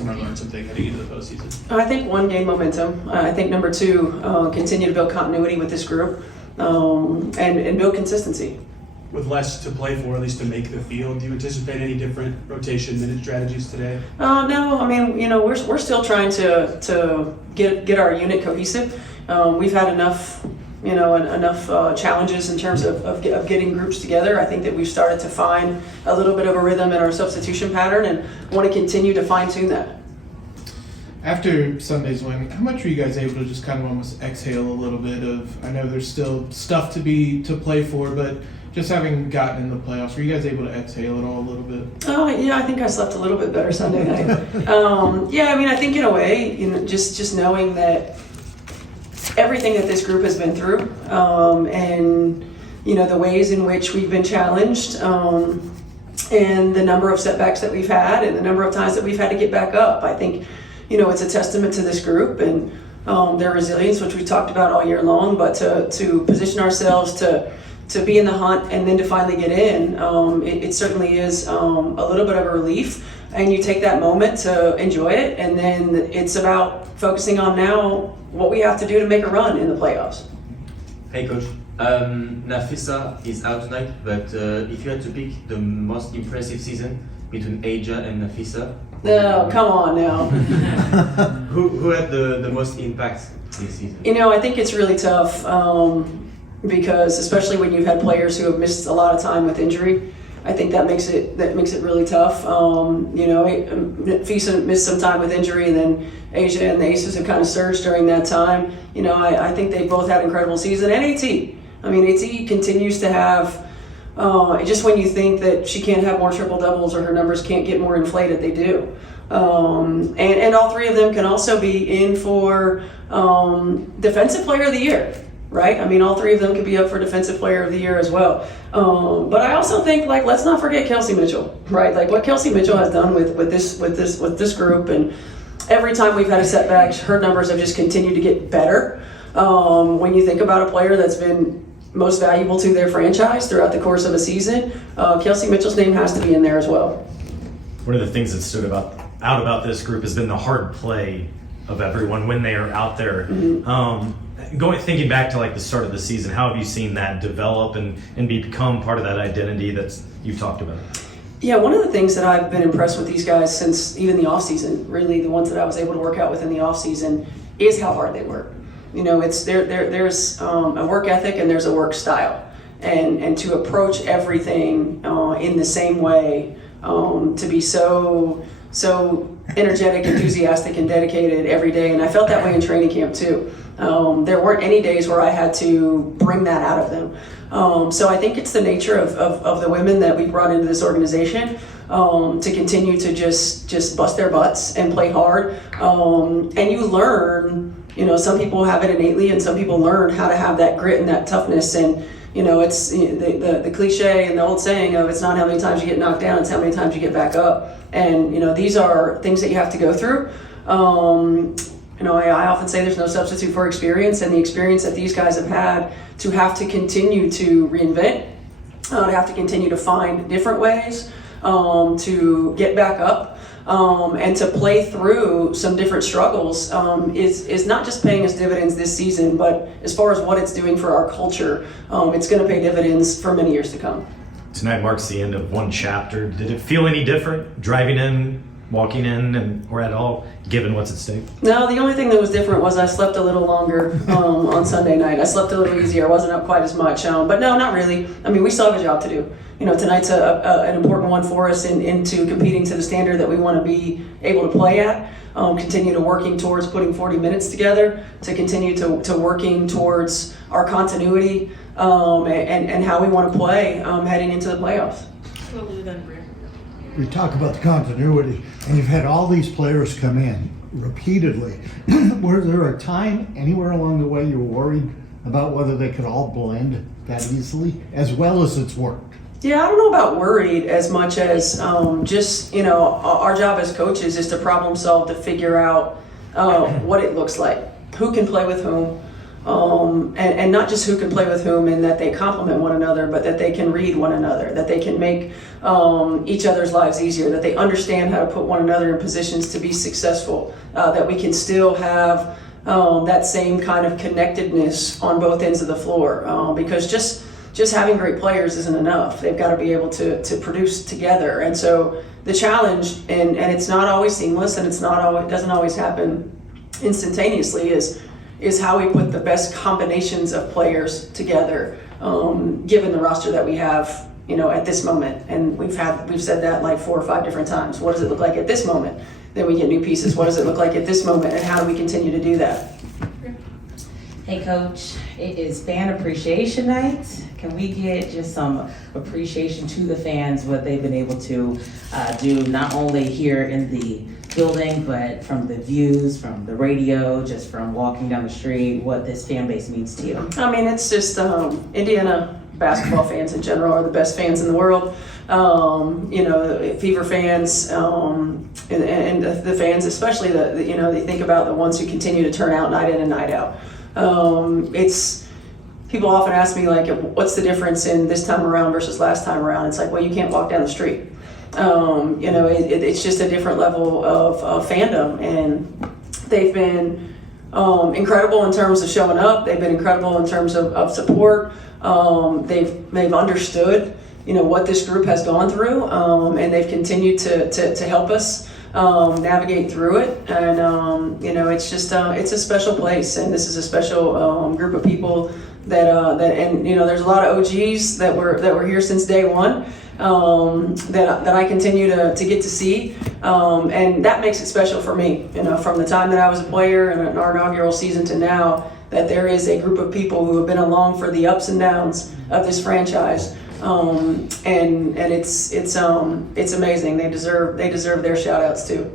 momentum or learn something heading into the postseason? I think one, gain momentum. I think number two, continue to build continuity with this group and build consistency. With less to play for, at least to make the field, do you anticipate any different rotation minute strategies today? No, I mean, we're still trying to get our unit cohesive. We've had enough challenges in terms of getting groups together. I think that we've started to find a little bit of a rhythm in our substitution pattern and want to continue to fine tune that. After Sunday's win, how much were you guys able to just kind of almost exhale a little bit of, I know there's still stuff to play for, but just having gotten in the playoffs, were you guys able to exhale it all a little bit? Oh, yeah, I think I slept a little bit better Sunday night. I think in a way, just knowing that everything that this group has been through, and the ways in which we've been challenged, and the number of setbacks that we've had, and the number of times that we've had to get back up. I think, it's a testament to this group and their resilience, which we talked about all year long. But to position ourselves to be in the hunt and then to finally get in, it certainly is a little bit of a relief. And you take that moment to enjoy it, and then it's about focusing on now what we have to do to make a run in the playoffs. Hey coach, Nafisa is out tonight, but if you had to pick the most impressive season between Aja and Nafisa, No, come on now. who had the most impact this season? I think it's really tough because especially when you've had players who have missed a lot of time with injury, I think that makes it really tough. Nafisa missed some time with injury, and then Asia and the Aces have kind of surged during that time. I think they both had incredible season. And AT, AT continues to have. Just when you think that she can't have more triple doubles or her numbers can't get more inflated, they do. And all three of them can also be in for Defensive Player of the Year, right? All three of them could be up for Defensive Player of the Year as well. But I also think, let's not forget Kelsey Mitchell, right? What Kelsey Mitchell has done with this group, and every time we've had a setback, her numbers have just continued to get better. When you think about a player that's been most valuable to their franchise throughout the course of a season, Kelsey Mitchell's name has to be in there as well. One of the things that stood out about this group has been the hard play of everyone when they are out there. Mm-hmm. Thinking back to the start of the season, how have you seen that develop and become part of that identity that you've talked about? Yeah, one of the things that I've been impressed with these guys since even the offseason, really the ones that I was able to work out with in the offseason, is how hard they work. There's a work ethic and there's a work style, and to approach everything in the same way, to be so energetic, enthusiastic, and dedicated every day. And I felt that way in training camp too. There weren't any days where I had to bring that out of them. So I think it's the nature of the women that we brought into this organization to continue to just bust their butts and play hard. And you learn. Some people have it innately, and some people learn how to have that grit and that toughness. And it's the cliche and the old saying of, it's not how many times you get knocked down, it's how many times you get back up. And these are things that you have to go through. I often say there's no substitute for experience, and the experience that these guys have had to have to continue to reinvent, to have to continue to find different ways to get back up. And to play through some different struggles is not just paying us dividends this season, but as far as what it's doing for our culture, it's going to pay dividends for many years to come. Tonight marks the end of one chapter. Did it feel any different driving in, walking in, or at all, given what's at stake? No, the only thing that was different was I slept a little longer on Sunday night. I slept a little easier. I wasn't up quite as much. But no, not really. We still have a job to do. Tonight's an important one for us into competing to the standard that we want to be able to play at. Continue to working towards putting 40 minutes together, to continue to working towards our continuity and how we want to play heading into the playoffs. We talk about the continuity, and you've had all these players come in repeatedly. Was there a time anywhere along the way you were worried about whether they could all blend that easily, as well as it's worked? Yeah, I don't know about worried as much as our job as coaches is to problem solve, to figure out what it looks like, who can play with whom, and not just who can play with whom and that they complement one another, but that they can read one another, that they can make each other's lives easier, that they understand how to put one another in positions to be successful, that we can still have that same kind of connectedness on both ends of the floor, because just having great players isn't enough. They've got to be able to produce together. And so the challenge, and it's not always seamless, and it doesn't always happen instantaneously, is how we put the best combinations of players together, given the roster that we have, at this moment. And we've said that like 4 or 5 different times. What does it look like at this moment? Then we get new pieces. What does it look like at this moment? And how do we continue to do that? Hey Coach, it is Fan Appreciation Night. Can we get just some appreciation to the fans, what they've been able to do, not only here in the building, but from the views, from the radio, just from walking down the street, what this fan base means to you? I mean, it's just Indiana basketball fans in general are the best fans in the world. Fever fans, and the fans, especially they think about the ones who continue to turn out night in and night out. People often ask me, like, what's the difference in this time around versus last time around? It's like, well, you can't walk down the street. It's just a different level of fandom, and they've been incredible in terms of showing up. They've been incredible in terms of support. They've understood, what this group has gone through, and they've continued to help us navigate through it. And it's just it's a special place, and this is a special group of people that there's a lot of OGs that were here since day one. That I continue to get to see, and that makes it special for me. From the time that I was a player and in our inaugural season to now, that there is a group of people who have been along for the ups and downs of this franchise, and it's amazing. They deserve their shout outs too.